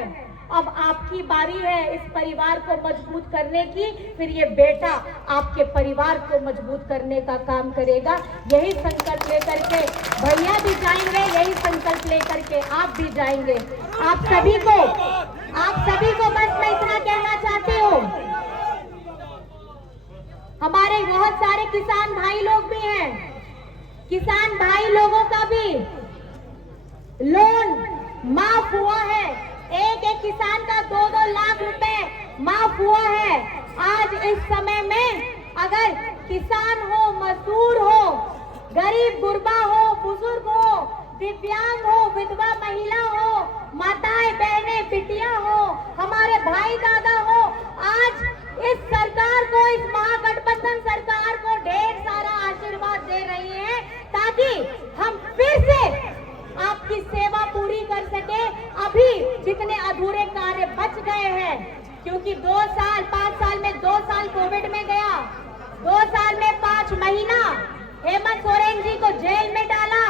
है। अब आपकी बारी है इस परिवार को मजबूत करने की, फिर ये बेटा आपके परिवार को मजबूत करने का काम करेगा। यही संकल्प लेकर के भैया भी जाएंगे, यही संकल्प लेकर के आप भी जाएंगे। आप सभी को बस मैं इतना कहना चाहती हूँ, हमारे बहुत सारे किसान भाई लोग भी हैं, किसान भाई लोगों का भी लोन माफ हुआ है। एक एक किसान का 2-2 लाख रुपए माफ हुआ है। आज इस समय में अगर किसान हो, मजदूर हो, गरीब गुरबा हो, बुजुर्ग हो, दिव्यांग हो, विधवा महिला हो, माताएं बहनें बिटिया हो, हमारे भाई दादा हो, आज इस सरकार को, इस महागठबंधन सरकार को ढेर सारा आशीर्वाद दे रही है ताकि हम फिर से आपकी सेवा पूरी कर सके। अभी जितने अधूरे कार्य बच गए हैं, क्योंकि 2 साल 5 साल में 2 साल कोविड में गया, 2 साल में 5 महीना हेमंत सोरेन जी को जेल में डाला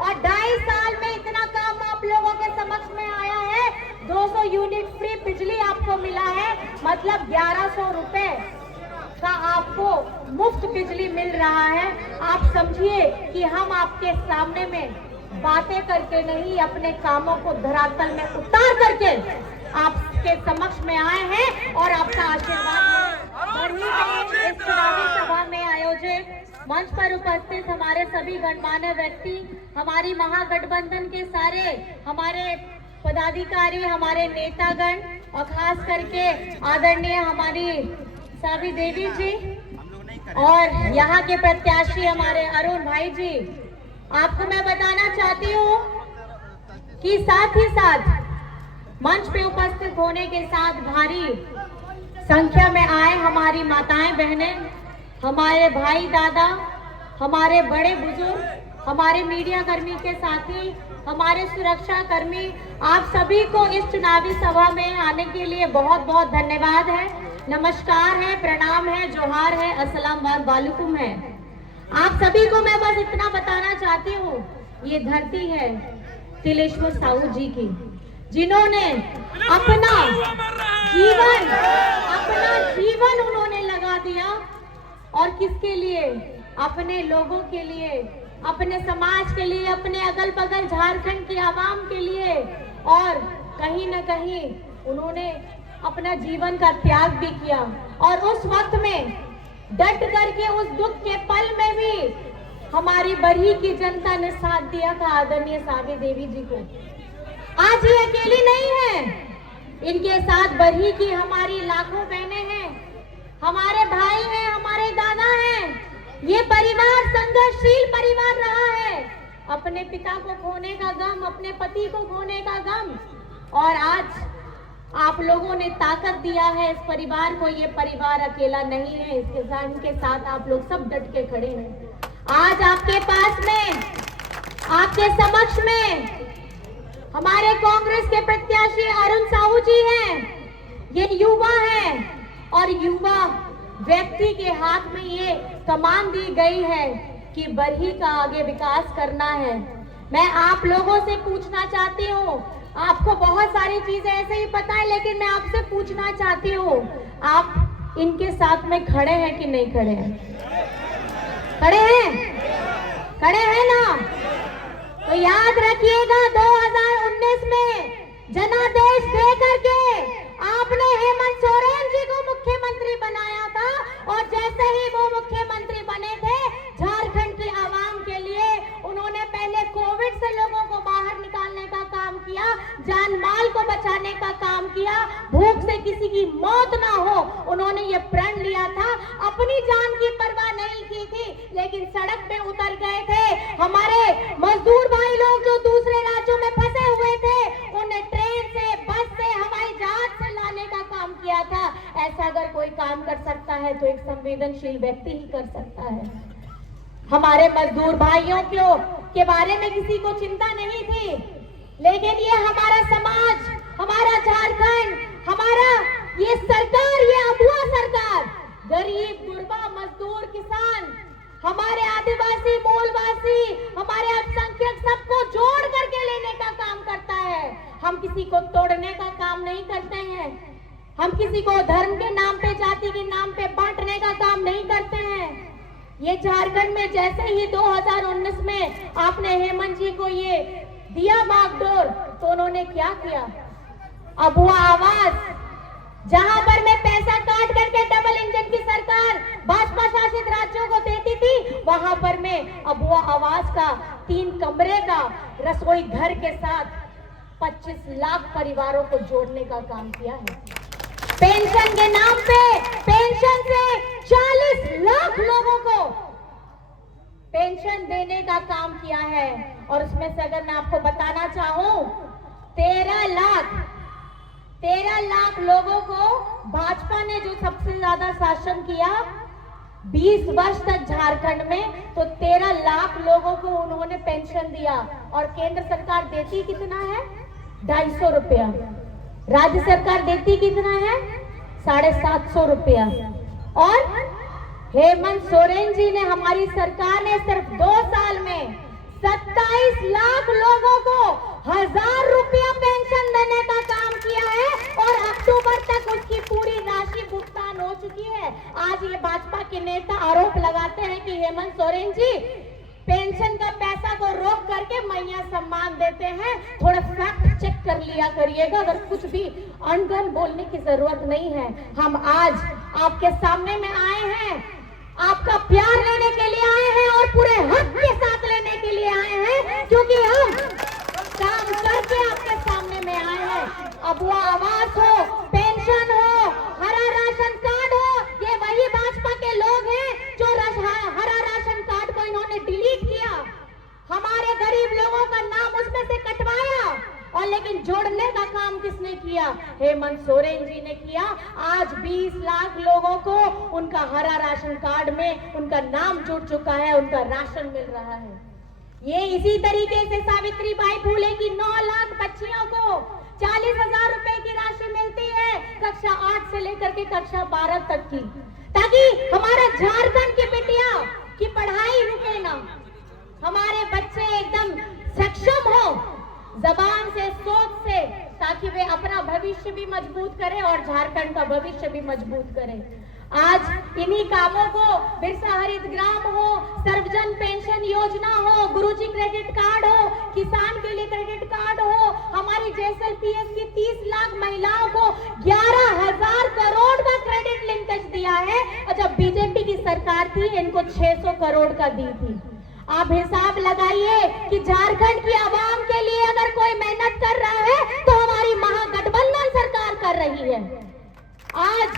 और 2.5 साल में इतना काम आप लोगों के समक्ष में आया है। 200 यूनिट फ्री बिजली आपको मिला है, मतलब 1100 रुपए का आपको मुफ्त बिजली मिल रहा है। आप समझिए कि हम आपके सामने में बातें करके नहीं, अपने कामों को धरातल में उतार करके आपके समक्ष में आए हैं और आपका आशीर्वाद इस चुनावी सभा में आयोजित मंच पर उपस्थित हमारे सभी गणमान्य व्यक्ति, हमारी महागठबंधन के सारे हमारे पदाधिकारी, हमारे नेतागण और खास करके आदरणीय हमारी साबी देवी जी और यहाँ के प्रत्याशी हमारे अरुण भाई जी, आपको मैं बताना चाहती हूँ कि साथ ही साथ मंच पे उपस्थित होने के साथ भारी संख्या में आए हमारी माताएं बहनें, हमारे भाई दादा, हमारे बड़े बुजुर्ग, हमारे मीडिया कर्मी के साथी, हमारे सुरक्षा कर्मी, आप सभी को इस चुनावी सभा में आने के लिए बहुत बहुत धन्यवाद है, नमस्कार है, प्रणाम है, जोहार है, अस्सलाम वालेकुम है। आप सभी को मैं बस इतना बताना चाहती हूँ, ये धरती है तिलेश्वर साहू जी की, जिन्होंने अपना जीवन उन्होंने लगा दिया और किसके लिए? अपने लोगों के लिए, अपने समाज के लिए, अपने अगल बगल झारखंड की आवाम के लिए। और कहीं न कहीं उन्होंने अपना जीवन का त्याग भी किया और उस वक्त में डट करके उस दुख के पल में भी हमारी बरही की जनता ने साथ दिया था आदरणीय साबी देवी जी को। आज ये अकेली नहीं है, इनके साथ बरही की हमारी लाखों बहनें हैं, हमारे भाई हैं, हमारे दादा हैं। ये परिवार संघर्षशील परिवार रहा है, अपने पिता को खोने का गम, अपने पति को खोने का गम, और आज आप लोगों ने ताकत दिया है इस परिवार को। ये परिवार अकेला नहीं है, इनके साथ आप लोग सब डट के खड़े हैं। आज आपके पास में, आपके समक्ष में हमारे कांग्रेस के प्रत्याशी अरुण साहू जी हैं। ये युवा हैं और युवा व्यक्ति के हाथ में ये कमान दी गई है कि बरही का आगे विकास करना है। मैं आप लोगों से पूछना चाहती हूँ, आपको बहुत सारी चीजें ऐसे ही पता है, लेकिन मैं आपसे पूछना चाहती हूँ, आप इनके साथ में खड़े हैं कि नहीं खड़े हैं? खड़े हैं? खड़े हैं ना? तो याद रखिएगा 2019 में जनादेश दे करके आपने हेमंत सोरेन जी को मुख्यमंत्री बनाया था और जैसे ही वो मुख्यमंत्री बने थे, झारखंड की आवाम के लिए उन्होंने पहले कोविड से लोगों को बाहर निकालने का काम किया, जान माल को बचाने का काम किया, भूख से किसी की मौत ना हो उन्होंने ये प्रण लिया था। अपनी जान की परवाह नहीं की थी, लेकिन सड़क पे उतर गए थे। हमारे मजदूर भाई लोग जो दूसरे राज्यों में फंसे हुए थे, उन्हें ट्रेन से, बस से, हवाई जहाज से लाने का काम किया था। ऐसा अगर कोई काम कर सकता है तो एक संवेदनशील व्यक्ति ही कर सकता है। हमारे मजदूर भाइयों के बारे में किसी को चिंता नहीं थी, लेकिन ये हमारा समाज, हमारा झारखंड, हमारा ये सरकार, ये अबुआ सरकार गरीब, गुरबा, मजदूर, किसान, हमारे आदिवासी, मूलवासी, हमारे अल्पसंख्यक सबको जोड़ करके लेने का काम करता है। हम किसी को तोड़ने का काम नहीं करते हैं, हम किसी को धर्म के नाम पे, जाति के नाम पे बांटने का काम नहीं करते हैं। ये झारखंड में जैसे ही 2019 में आपने हेमंत जी को ये दिया बागडोर, तो उन्होंने क्या किया? अबुआ आवास, जहां पर मैं पैसा काट करके डबल इंजन की सरकार भाजपा शासित राज्यों को देती थी, वहां पर मैं अबुआ आवास का 3 कमरे का रसोई घर के साथ 25 लाख परिवारों को जोड़ने का काम किया है। पेंशन के नाम पे पेंशन से 40 लाख लोगों को पेंशन देने का काम किया है। और उसमें से अगर मैं आपको बताना चाहूं, 13 लाख लोगों को भाजपा ने जो सबसे ज्यादा शासन किया 20 वर्ष तक झारखंड में, तो 13 लाख लोगों को उन्होंने पेंशन दिया। और केंद्र सरकार देती कितना है? 250 रुपया। राज्य सरकार देती कितना है? 750 रुपया। और हेमंत सोरेन जी ने, हमारी सरकार ने सिर्फ 2 साल में 27 लाख लोगों को 1000 रुपया पेंशन देने का काम किया है और अक्टूबर तक उसकी पूरी राशि भुगतान हो चुकी है। आज ये भाजपा के नेता आरोप लगाते हैं कि हेमंत सोरेन जी पेंशन का पैसा को रोक करके मैया सम्मान देते हैं। थोड़ा फैक्ट चेक कर लिया करिएगा, अगर कुछ भी अनगन बोलने की जरूरत नहीं है। हम आज आपके सामने में आए हैं, आपका प्यार लेने के लिए आए हैं और पूरे हक के साथ लेने के लिए आए हैं, क्योंकि हम काम करके आपके सामने में आए हैं। अबुआ आवास हो, पेंशन हो, हरा राशन कार्ड हो, ये वही भाजपा के लोग हैं जो हरा राशन कार्ड को इन्होंने डिलीट किया, हमारे गरीब लोगों का नाम उसमें से कटवाया, और लेकिन जोड़ने का काम किसने किया? हेमंत सोरेन जी ने किया। आज 20 लाख लोगों को उनका हरा राशन कार्ड में उनका नाम जुड़ चुका है, उनका राशन मिल रहा है। ये इसी तरीके से सावित्री बाई फुले की 9 लाख बच्चियों को 40,000 रुपए की राशि मिलती है, कक्षा 8 से लेकर के कक्षा 12 तक की, ताकि हमारा झारखंड की बेटियां की पढ़ाई रुके ना, हमारे बच्चे एकदम सक्षम हो जबान से, सोच से, ताकि वे अपना भविष्य भी मजबूत करें और झारखंड का भविष्य भी मजबूत करें। आज इन्हीं कामों को बिरसा हरित ग्राम हो, सर्वजन पेंशन योजना हो, गुरुजी क्रेडिट कार्ड हो, किसान के लिए क्रेडिट कार्ड हो, हमारी जेएसएलपीएस की 30 लाख महिलाओं को 11,000 करोड़ का क्रेडिट लिंकेज दिया है, और जब बीजेपी की सरकार थी इनको 600 करोड़ का दी थी। आप हिसाब लगाइए कि झारखंड की आवाम के लिए अगर कोई मेहनत कर रहा है तो हमारी महागठबंधन सरकार कर रही है। आज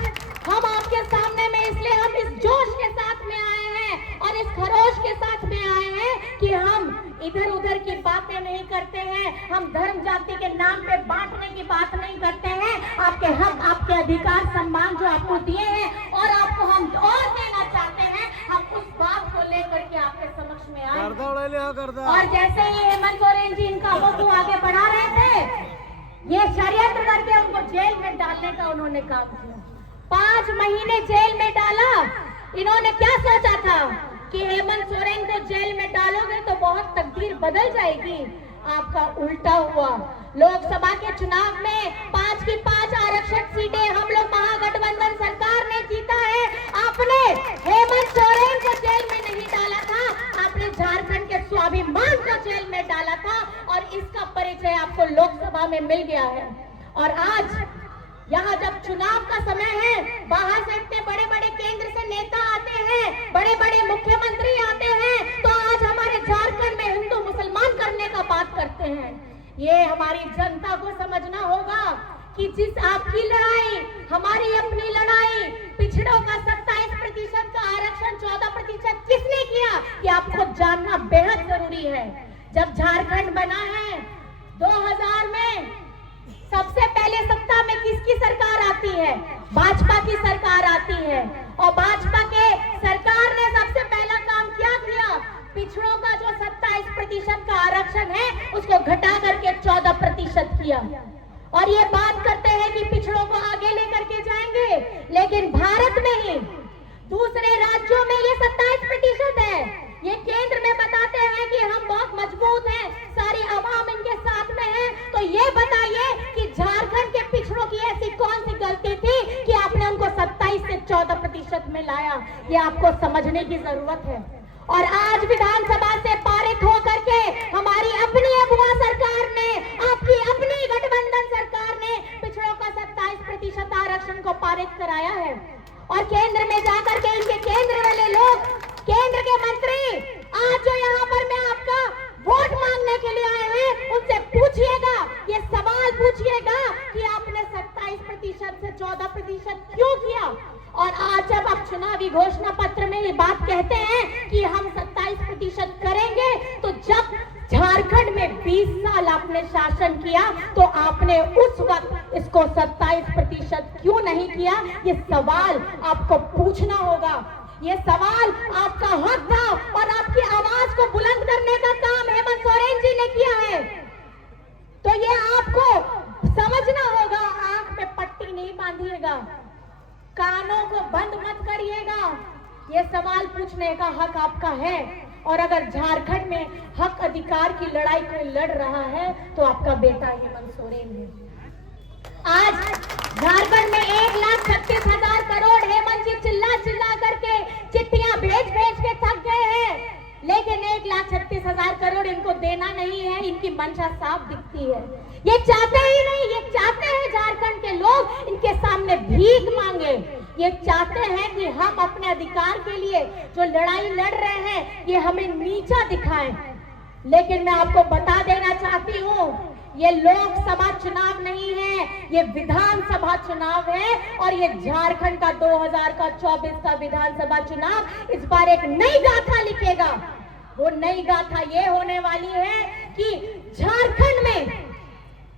हम आपके सामने में इसलिए हम इस जोश के साथ में आए हैं और इस खरोश के साथ में आए हैं कि हम इधर उधर की बातें नहीं करते हैं, हम धर्म जाति के नाम पे बांटने की बात नहीं करते हैं। आपके हक, आपके अधिकार, सम्मान जो आपको दिए हैं और आपको हम और देना चाहते हैं, हम उस बात को लेकर के आपके समक्ष में आए। और जैसे ही हेमंत सोरेन जी इन कामों को आगे बढ़ा रहे थे, ये षड्यंत्र करके उनको जेल में डालने का उन्होंने काम किया। 5 महीने जेल में डाला। इन्होंने क्या सोचा था कि हेमंत सोरेन को जेल में डालोगे तो बहुत तकदीर बदल जाएगी? आपका उल्टा हुआ। लोकसभा के चुनाव में 5 की 5 आरक्षित सीटें हम लोग महागठबंधन सरकार ने जीता है। आपने हेमंत सोरेन को जेल में नहीं डाला था, आपने झारखंड के स्वाभिमान को जेल में डाला था, और इसका परिचय आपको लोकसभा में मिल गया है। और आज यहाँ जब चुनाव का समय है, बाहर से इतने बड़े बड़े केंद्र से नेता आते हैं, बड़े बड़े मुख्यमंत्री आते हैं, तो आज हमारे झारखंड में हिंदू मुसलमान करने का बात करते हैं। ये हमारी जनता को समझना होगा कि जिस आपकी लड़ाई, हमारी अपनी लड़ाई, पिछड़ों का 27% का आरक्षण 14% किसने किया, कि आपको जानना बेहद जरूरी है। जब झारखंड बना है 2000 में, सबसे पहले सत्ता में किसकी सरकार आती है? भाजपा की सरकार आती है। और भाजपा के सरकार ने सबसे पहला काम क्या किया? पिछड़ों का जो 27% का आरक्षण है उसको घटा करके 14% किया। और ये बात करते हैं कि पिछड़ों को आगे लेकर के जाएंगे, लेकिन भारत में ही दूसरे राज्यों में ये 27% है। ये केंद्र में बताते हैं कि हम बहुत मजबूत हैं, सारी आवाम इनके साथ में है। तो ये बताइए ये आपको समझने की जरूरत है। और आज विधानसभा से पारित होकर के हमारी अपनी अगुवा सरकार ने, आपकी अपनी गठबंधन सरकार ने पिछड़ों का 27% आरक्षण को पारित कराया है। और केंद्र में जाकर के इनके केंद्र वाले लोग, केंद्र के मंत्री, आज जो यहाँ पर मैं आपका वोट मांगने के लिए आए हैं, उनसे पूछिएगा, ये सवाल पूछिएगा कि आपने 27% से 14% क्यों किया। और आज जब आप चुनावी घोषणा पत्र में ये बात कहते हैं कि हम 27% करेंगे, तो जब झारखंड में 20 साल आपने शासन किया तो आपने उस वक्त इसको 27% क्यों नहीं किया, ये सवाल आपको पूछना होगा। ये सवाल आपका हक था और आपकी आवाज को बुलंद करने का काम हेमंत सोरेन जी ने किया है। तो ये आपको समझना होगा, आंख में पट्टी नहीं बांधिएगा, कानों को बंद मत करिएगा। ये सवाल पूछने का हक आपका है। और अगर झारखंड में हक अधिकार की लड़ाई कोई लड़ रहा है तो आपका बेटा हेमंत सोरेन है। आज झारखंड में 1,36,000 करोड़ हेमंत जी चिल्ला चिल्ला करके चिट्ठियां भेज भेज के थक गए हैं, लेकिन 1,36,000 करोड़ इनको देना नहीं है। इनकी मंशा साफ दिखती है, ये चाहते ही नहीं, ये चाहते हैं झारखंड के लोग इनके सामने भीख मांगे। ये चाहते हैं कि हम अपने अधिकार के लिए जो लड़ाई लड़ रहे हैं ये हमें नीचा दिखाएं। लेकिन मैं आपको बता देना चाहती हूँ, ये लोकसभा चुनाव नहीं है, ये विधानसभा चुनाव है। और ये झारखंड का 2024 का विधानसभा चुनाव इस बार एक नई गाथा लिखेगा। वो नई गाथा ये होने वाली है कि झारखंड में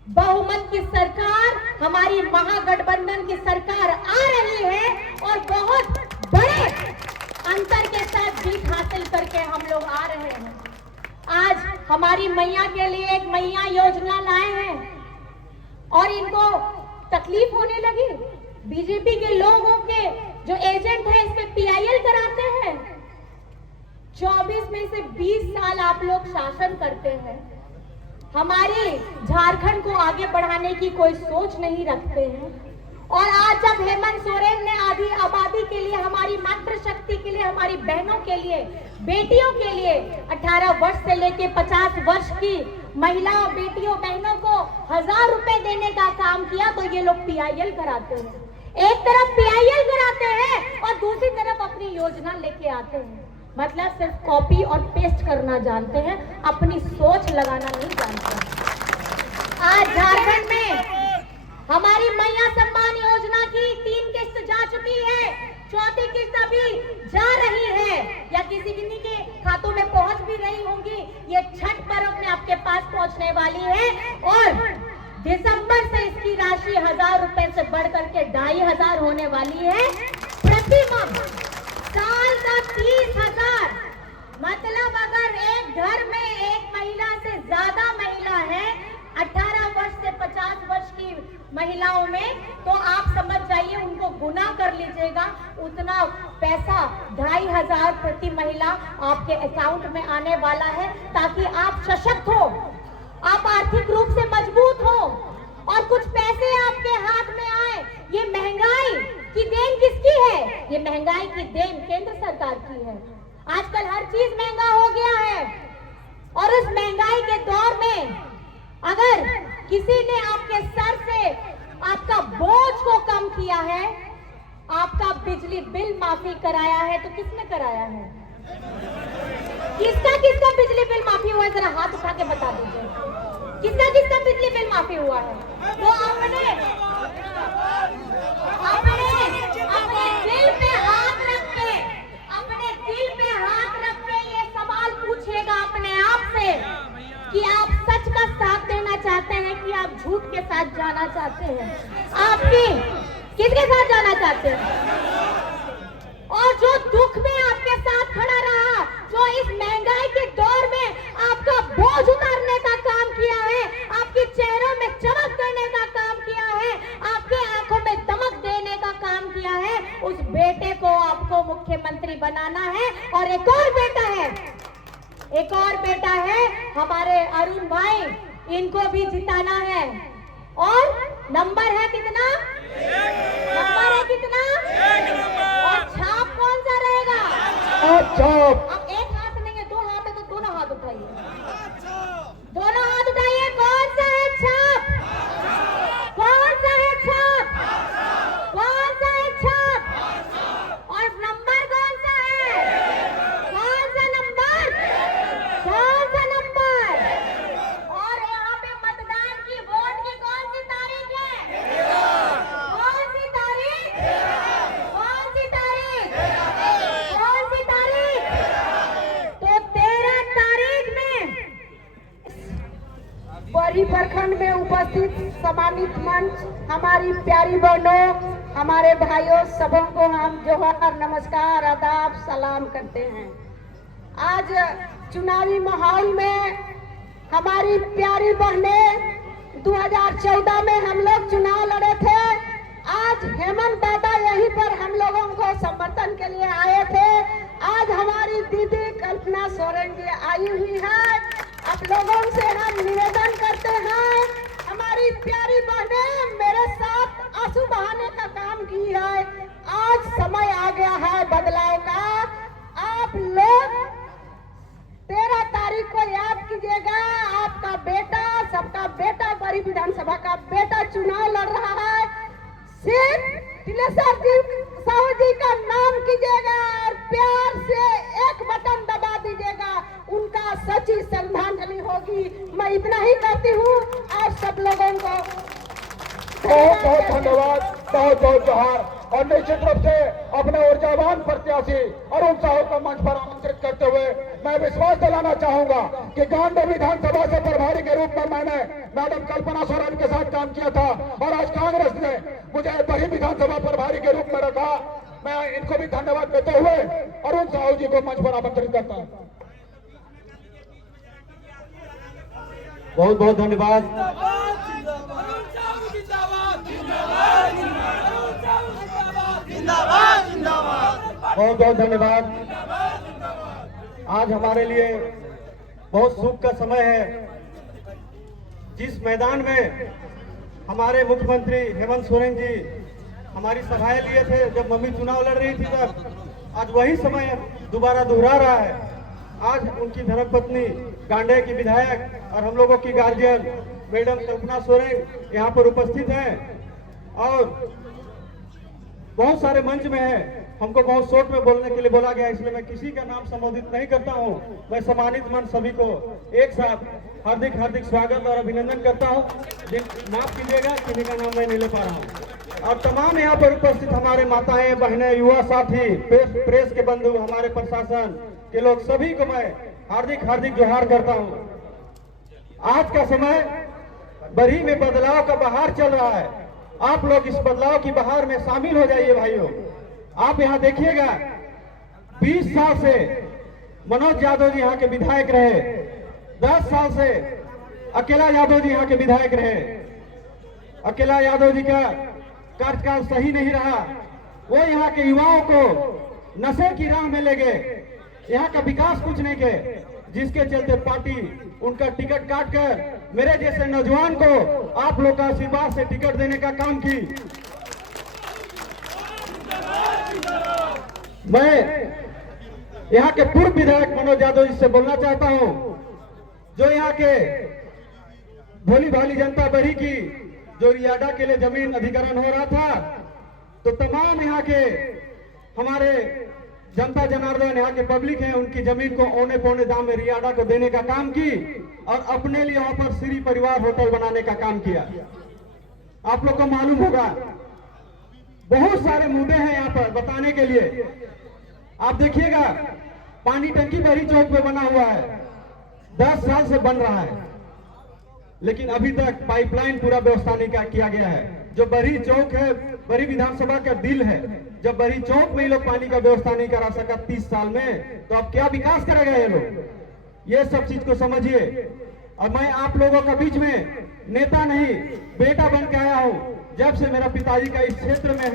बहुमत की सरकार, हमारी महागठबंधन की सरकार आ रही है और बहुत बड़े अंतर के साथ जीत हासिल करके हम लोग आ रहे हैं। आज हमारी मैया के लिए एक मैया योजना लाए हैं और इनको तकलीफ होने लगी। बीजेपी के लोगों के जो एजेंट है इस पे PIL कराते हैं। 24 में से 20 साल आप लोग शासन करते हैं, हमारे झारखंड को आगे बढ़ाने की कोई सोच नहीं रखते हैं। और आज जब हेमंत सोरेन ने आधी आबादी के लिए, हमारी मातृशक्ति के लिए, हमारी बहनों के लिए, बेटियों के लिए 18 वर्ष से लेके 50 वर्ष की महिलाओं, बेटियों, बहनों को 1000 रुपए देने का काम किया, तो ये लोग PIL कराते हैं। एक तरफ PIL कराते हैं और दूसरी तरफ अपनी योजना लेके आते हैं। मतलब सिर्फ कॉपी और पेस्ट करना जानते हैं, अपनी सोच लगाना नहीं जानते। आज झारखंड में हमारी मैया सम्मान योजना की 3 किस्त जा चुकी है, 4थी किस्त अभी जा रही है या किसी किसी के खातों में पहुंच भी रही होंगी। ये छठ पर्व में आपके पास पहुंचने वाली है और दिसंबर से इसकी राशि 1000 रुपए से बढ़ करके 2500 होने वाली है प्रति माह। साल का 30,000। मतलब अगर एक घर में एक महिला से ज्यादा महिला है 18 वर्ष से 50 वर्ष की महिलाओं में, तो आप समझ जाइए, उनको गुना कर लीजिएगा, उतना पैसा 2500 प्रति महिला आपके अकाउंट में आने वाला है, ताकि आप सशक्त हो, आप आर्थिक रूप से मजबूत हो और कुछ पैसे आपके हाथ में आए। ये महंगाई की देन किसकी है? ये महंगाई की देन केंद्र सरकार की है। आजकल हर चीज महंगा हो गया है और उस महंगाई के दौर में अगर किसी ने आपके सर से आपका बोझ को कम किया है, आपका बिजली बिल माफी कराया है, तो किसने कराया है? किसका किसका बिजली बिल माफी हुआ है? जरा हाथ उठा के बता दीजिए, किसका किसका बिजली बिल माफी हुआ है? वो अपने दिल पे हाथ रख के, अपने दिल पे हाथ रख के ये सवाल पूछेगा अपने आप से कि आप सच का साथ देना चाहते हैं कि आप झूठ के साथ जाना चाहते हैं? आपकी किसके साथ जाना चाहते हैं? और जो दुख में आपके साथ खड़ा रहा, जो इस महंगाई के दौर में आपका बोझ उतारने का काम किया है, आपके चेहरों में चमक देने का काम किया है, आपके आंखों में दमक देने का काम किया है, उस बेटे को आपको मुख्यमंत्री बनाना है। और एक और बेटा है, एक और बेटा है हमारे अरुण भाई, इनको भी जिताना है। और नंबर है कितना? नंबर है कितना? और छाप कौन सा रहेगा? अच्छा अब एक हाथ नहीं है, दो हाथ है तो दोनों हाथ उठाइए, दोनों हाथ उठाइए। कौन सा है छाप? कौन सा है छाप? कौन सा है छाप? और नंबर कौन सा है? कौन सा नंबर? कौन सा नंबर? और यहाँ पे मतदान की वोट की कौन सी तारीख है? कौन सी तारीख? कौन सी तारीख? कौन सी तारीख? तो 13 तारीख में बड़ी प्रखंड में उपस्थित सम्मानित मंच, हमारी प्यारी बहनों, हमारे भाइयों, सबों को हम जोहार, नमस्कार, आदाब, सलाम करते हैं। आज चुनावी माहौल में हमारी प्यारी बहनें 2014 में हम लोग चुनाव लड़े थे। आज हेमंत दादा यहीं पर हम लोगों को समर्थन के लिए आए थे। आज हमारी दीदी कल्पना सोरेन जी आई हुई है। आप लोगों से हम निवेदन करते हैं, हमारी प्यारी बहनें मेरे साथ आंसू बहाने का काम की है। आज समय आ गया है बदलाव का। आप लोग 13 तारीख को याद कीजिएगा, आपका बेटा, सबका बेटा, बड़ी विधानसभा का बेटा चुनाव लड़ रहा है। सिर्फ तिलेश्वर जी साहू जी का नाम कीजिएगा और प्यार से एक बटन दबा दीजिएगा, उनका सच्ची श्रद्धांजलि होगी। मैं इतना ही कहती हूँ। आप सब लोगों को बहुत बहुत धन्यवाद, बहुत बहुत जोहार। और निश्चित रूप से अपने ऊर्जावान प्रत्याशी अरुण साहू को मंच पर आमंत्रित करते हुए मैं विश्वास दिलाना चाहूंगा कि गांधी विधानसभा से प्रभारी के रूप में मैंने मैडम कल्पना सोरेन के साथ काम किया था और आज कांग्रेस ने मुझे बड़ी विधानसभा प्रभारी के रूप में रखा। मैं इनको भी धन्यवाद देते हुए अरुण साहू जी को मंच पर आमंत्रित करता हूँ। बहुत बहुत धन्यवाद। बहुत बहुत धन्यवाद। आज हमारे लिए बहुत सुख का समय है। जिस मैदान में हमारे मुख्यमंत्री हेमंत सोरेन जी हमारी सभाएं लिए थे जब मम्मी चुनाव लड़ रही थी, तब आज वही समय दोबारा दोहरा रहा है। आज उनकी धर्मपत्नी गांडे की विधायक और हम लोगों की गार्जियन मैडम कल्पना सोरेन यहाँ पर उपस्थित हैं और बहुत सारे मंच में है। हमको बहुत शॉर्ट में बोलने के लिए बोला गया, इसलिए मैं किसी का नाम संबोधित नहीं करता हूं। मैं सम्मानित मंच सभी को एक साथ हार्दिक हार्दिक स्वागत और अभिनंदन करता हूं। माफ कीजिएगा किन्हीं का नाम मैं नहीं ले पा रहा हूं। और तमाम यहाँ पर उपस्थित हमारे माताएं, बहनें, युवा साथी, प्रेस के बंधु, हमारे प्रशासन के लोग, सभी को मैं हार्दिक हार्दिक जोहार करता हूँ। आज का समय बरही में बदलाव का बहार चल रहा है। आप लोग इस बदलाव की बहार में शामिल हो जाइए भाइयों। आप यहाँ देखिएगा 20 साल से मनोज यादव जी यहाँ के विधायक रहे, 10 साल से अकेला यादव जी यहाँ के विधायक रहे। अकेला यादव जी का कार्यकाल सही नहीं रहा। वो यहाँ के युवाओं को नशे की राह में ले गए, यहाँ का विकास कुछ नहीं किए, जिसके चलते पार्टी उनका टिकट काट कर मेरे जैसे नौजवान को आप लोग का आशीर्वाद से टिकट देने का काम की। मैं यहाँ के पूर्व विधायक मनोज यादव जी से बोलना चाहता हूँ, जो यहाँ के भोली भाली जनता बरही की जो रियाडा के लिए जमीन अधिग्रहण हो रहा था, तो तमाम यहाँ के हमारे जनता जनार्दन, यहाँ के पब्लिक है, उनकी जमीन को औने पौने दाम में रियाडा को देने का काम की और अपने लिए वहां पर श्री परिवार होटल बनाने का काम किया। आप लोग को मालूम होगा बहुत सारे मुद्दे हैं यहाँ पर बताने के लिए। आप देखिएगा पानी टंकी बरही चौक पे बना हुआ है, 10 साल से बन रहा है, लेकिन अभी तक पाइपलाइन पूरा व्यवस्था नहीं किया गया है। जो बरही चौक है, बरही विधानसभा का दिल है, जब बरही चौक में ये लोग पानी का व्यवस्था नहीं करा सका 30 साल में, तो अब क्या विकास करेगा ये लोग? ये सब चीज को समझिए। और मैं आप लोगों के बीच में नेता नहीं, बेटा बन के आया हूँ। जब से मेरा पिताजी का इस क्षेत्र में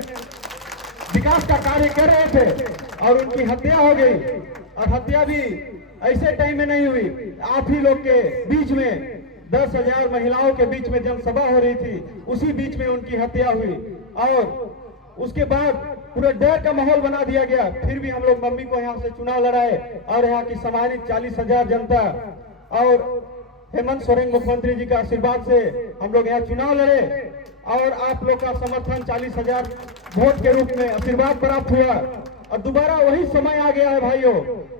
विकास का कार्य कर रहे थे और उनकी हत्या हो गई, और हत्या भी ऐसे टाइम में नहीं हुई, आप ही लोग के बीच में 10,000 महिलाओं के बीच में जनसभा हो रही थी, उसी बीच में उनकी हत्या हुई। और उसके बाद पूरे डर का माहौल बना दिया गया। फिर भी हम लोग मम्मी को यहाँ से चुनाव लड़ाए और यहाँ की सम्मानित 40,000 जनता और हेमंत सोरेन मुख्यमंत्री जी का आशीर्वाद से हम लोग यहाँ चुनाव लड़े और आप लोग का समर्थन 40,000 वोट के रूप में आशीर्वाद प्राप्त हुआ। और दोबारा वही समय आ गया है भाइयों,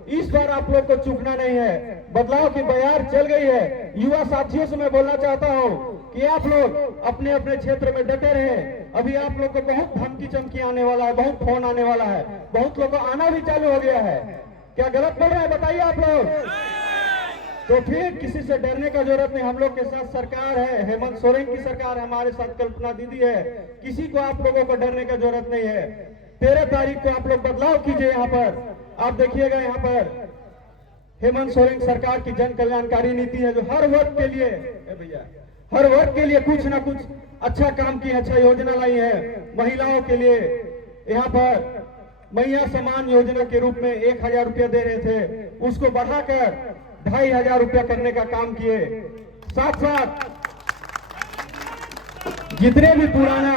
इस बार आप लोग को चूकना नहीं है। बदलाव की बयार चल गई है। युवा साथियों से मैं बोलना चाहता हूँ कि आप लोग अपने अपने क्षेत्र में डटे रहे। अभी आप लोग को बहुत धमकी चमकी आने वाला है, बहुत फोन आने वाला है, बहुत लोग को आना भी चालू हो गया है। क्या गलत बोल रहे हैं बताइए आप लोग? तो फिर किसी से डरने का जरूरत नहीं। हम लोग के साथ सरकार है, हेमंत सोरेन की सरकार है, हमारे साथ कल्पना दीदी है। किसी को आप लोगों को डरने का जरूरत नहीं है। 13 तारीख को आप लोग बदलाव कीजिए। यहाँ पर आप देखिएगा, यहाँ पर हेमंत सोरेन सरकार की जन कल्याणकारी नीति है जो हर वर्ग के लिए भैया, हर वर्ग के लिए कुछ ना कुछ अच्छा काम की, अच्छा योजना लाई है। महिलाओं के लिए यहाँ पर मैया सम्मान योजना के रूप में 1,000 रुपया दे रहे थे, उसको बढ़ाकर 2,500 रुपया करने का काम किए। साथ साथ जितने भी पुराना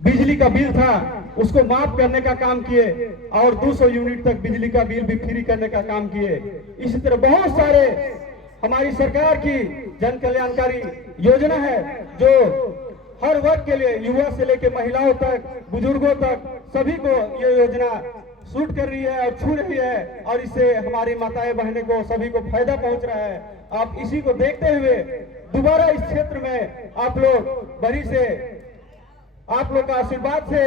बिजली का बिल था उसको माफ करने का काम किए और 200 यूनिट तक बिजली का बिल भी फ्री करने का काम किए। इसी तरह बहुत सारे हमारी सरकार की जन कल्याणकारी योजना है जो हर वर्ग के लिए, युवा से लेकर महिलाओं तक, बुजुर्गों तक, सभी को ये योजना सूट कर रही है और छू रही है और इससे हमारी माताएं बहनें को सभी को फायदा पहुंच रहा है। आप इसी को देखते हुए दोबारा इस क्षेत्र में आप लोग बड़ी से, आप लोग का आशीर्वाद से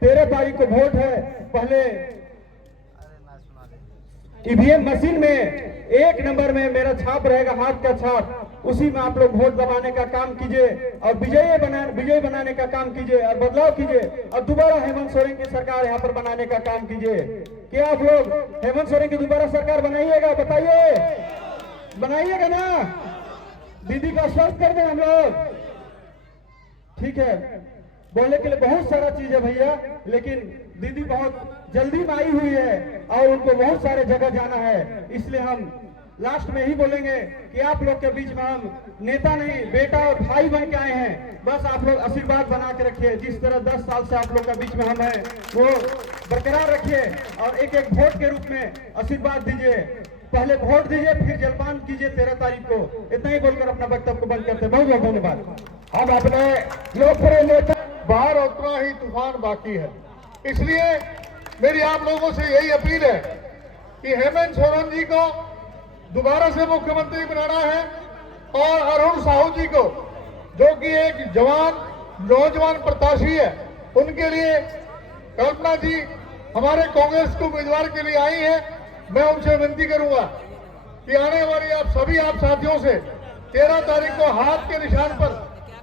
13 तारीख को वोट है। पहले ईवीएम मशीन में 1 नंबर में मेरा छाप रहेगा, हाथ का छाप, उसी में आप लोग वोट दबाने का काम कीजिए और विजय बनाने का काम कीजिए और बदलाव कीजिए और दोबारा हेमंत सोरेन की सरकार यहाँ पर बनाने का काम कीजिए। क्या आप लोग हेमंत सोरेन की दोबारा सरकार बनाइएगा? बताइए, बनाइएगा ना? दीदी का आश्वस्त कर दें हम लोग, ठीक है? बोलने के लिए बहुत सारा चीज है भैया, लेकिन दीदी बहुत जल्दी में आई हुई है और उनको बहुत सारे जगह जाना है, इसलिए हम लास्ट में ही बोलेंगे कि आप लोग के बीच में हम नेता नहीं, बेटा और भाई बन के आए हैं। बस आप लोग आशीर्वाद बना के रखिए। जिस तरह 10 साल से आप लोग के बीच में हम हैं वो बरकरार रखिए और एक एक वोट के रूप में आशीर्वाद दीजिए। पहले वोट दीजिए, फिर जलपान कीजिए 13 तारीख को। इतना ही बोलकर अपना वक्तव्य को बंद करते हैं। बहुत बहुत धन्यवाद। हम अपने लोकप्रिय नेता, बाहर उतना ही तूफान बाकी है, इसलिए मेरी आप लोगों से यही अपील है कि हेमंत सोरेन जी को दोबारा से मुख्यमंत्री बनाना है और अरुण साहू जी को, जो कि एक जवान नौजवान प्रत्याशी है, उनके लिए कल्पना जी हमारे कांग्रेस को उम्मीदवार के लिए आई है। मैं उनसे विनती करूंगा कि आने वाली आप सभी आप साथियों से 13 तारीख को हाथ के निशान पर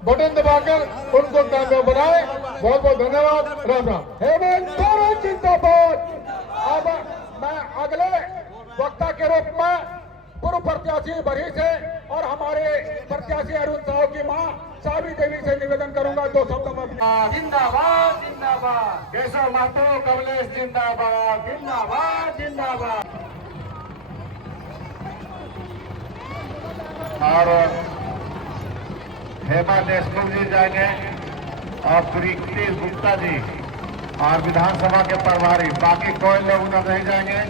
बटन दबाकर उनको कामयाब बनाए। बहुत बहुत धन्यवाद। राम राम। हेमंत सोरेन जिंदाबाद। अब मैं अगले वक्ता के रूप में पूर्व प्रत्याशी बरी से और हमारे प्रत्याशी अरुण साहू की मां सावी देवी से निवेदन करूंगा 2 शब्द में। जिंदाबाद जिंदाबाद, केशव महतो कमलेश जिंदाबाद जिंदाबाद जिंदाबाद। और हेमा देशमुख जी जाएंगे और प्रीति गुप्ता जी और विधानसभा के प्रभारी, बाकी कोई लोग उधर नहीं जाएंगे।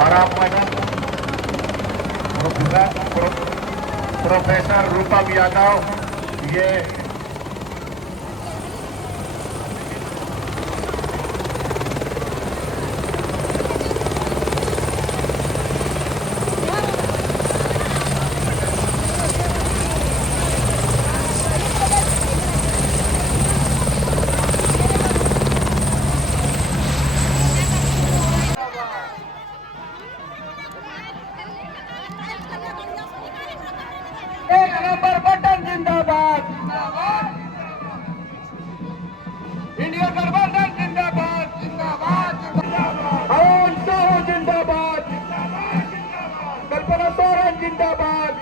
और आप मैडम प्रोफेसर रूपम यादव, ये इंडिया गठबंधन जिंदाबाद जिंदाबाद जिंदाबाद। अरुण साहू जिंदाबाद, कल्पना सोरेन जिंदाबाद।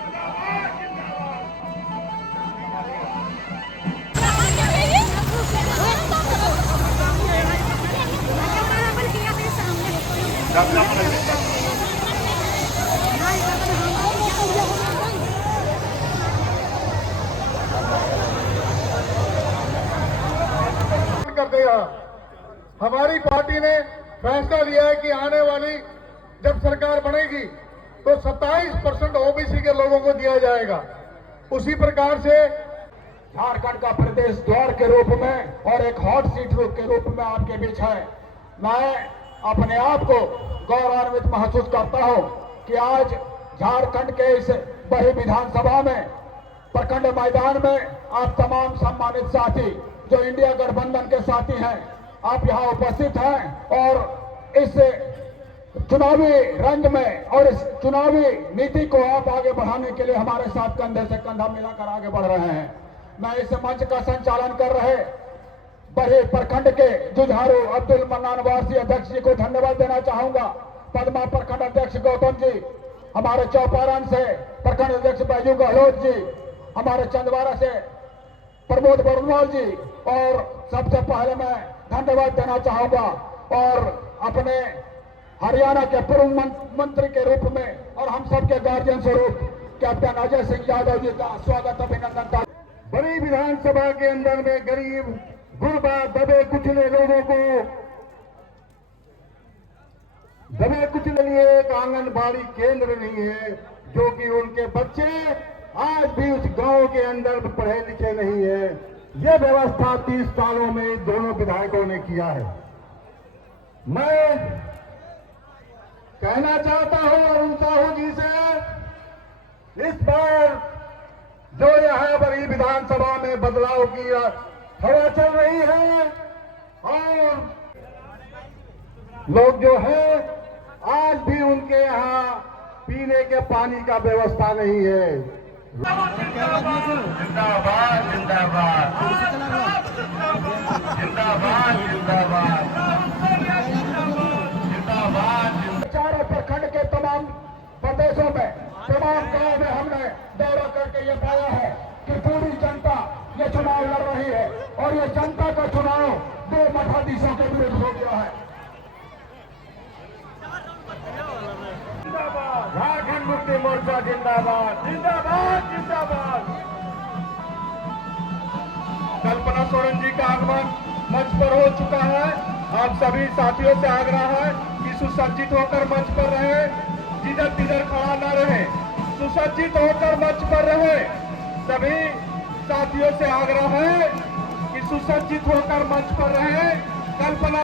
जब कर देगा। हमारी पार्टी ने फैसला लिया है कि आने वाली जब सरकार बनेगी तो 27% ओबीसी के लोगों को दिया जाएगा। उसी प्रकार से झारखंड का प्रदेश द्वार के रूप में और एक हॉट सीट के रूप में आपके बीच है। मैं अपने आप को गौरवान्वित महसूस करता हूं कि आज झारखंड के इस बड़ी विधानसभा में प्रखंड मैदान में आप तमाम सम्मानित साथी जो इंडिया गठबंधन के साथी हैं, आप यहाँ उपस्थित हैं और इस चुनावी रंग में और इस चुनावी नीति को आप आगे बढ़ाने के लिए हमारे साथ कंधे से कंधा मिलाकर आगे बढ़ रहे हैं। मैं इस मंच का संचालन कर रहे बड़े प्रखंड के जुझारू अब्दुल मन्नान वारसी अध्यक्ष जी को धन्यवाद देना चाहूंगा। पदमा प्रखंड अध्यक्ष गौतम जी, हमारे चौपारण से प्रखंड अध्यक्ष बैजू गहलोत जी, हमारे चंदवारा से प्रमोद बरुनवाल जी, और सबसे पहले मैं धन्यवाद देना चाहूंगा और अपने हरियाणा के पूर्व मंत्री के रूप में और हम सबके गार्जियन स्वरूप कैप्टन अजय सिंह यादव जी का स्वागत अभिनंदन करता। बड़ी विधानसभा के अंदर में गरीब गुरबा दबे कुचले लोगों को दबे कुचले लिए एक आंगनबाड़ी केंद्र नहीं है, जो कि उनके बच्चे आज भी उस गांव के अंदर पढ़े लिखे नहीं है। यह व्यवस्था 30 सालों में दोनों विधायकों ने किया है। मैं कहना चाहता हूं अरुण साहू जी से, इस बार जो यहाँ बड़ी विधानसभा में बदलाव की हवा चल रही है और लोग जो है आज भी उनके यहाँ पीने के पानी का व्यवस्था नहीं है। जिंदाबाद जिंदाबाद जिंदाबाद जिंदाबाद जिंदाबाद। चारों प्रखंड के तमाम प्रदेशों में तमाम गांव में हमने दौरा करके ये पाया है कि पूरी जनता ये चुनाव लड़ रही है और ये जनता का चुनाव दो मठाधीशों के विरुद्ध हो गया है। झारखंड मुक्ति मोर्चा जिंदाबाद जिंदाबाद जिंदाबाद। कल्पना सोरेन जी का आगमन मंच पर हो चुका है। आप सभी साथियों से आग्रह है कि सुसज्जित होकर मंच पर रहे, जिधर तिधर खड़ा न रहे, सुसज्जित होकर मंच पर रहे। सभी साथियों से आग्रह है कि सुसज्जित होकर मंच पर रहे।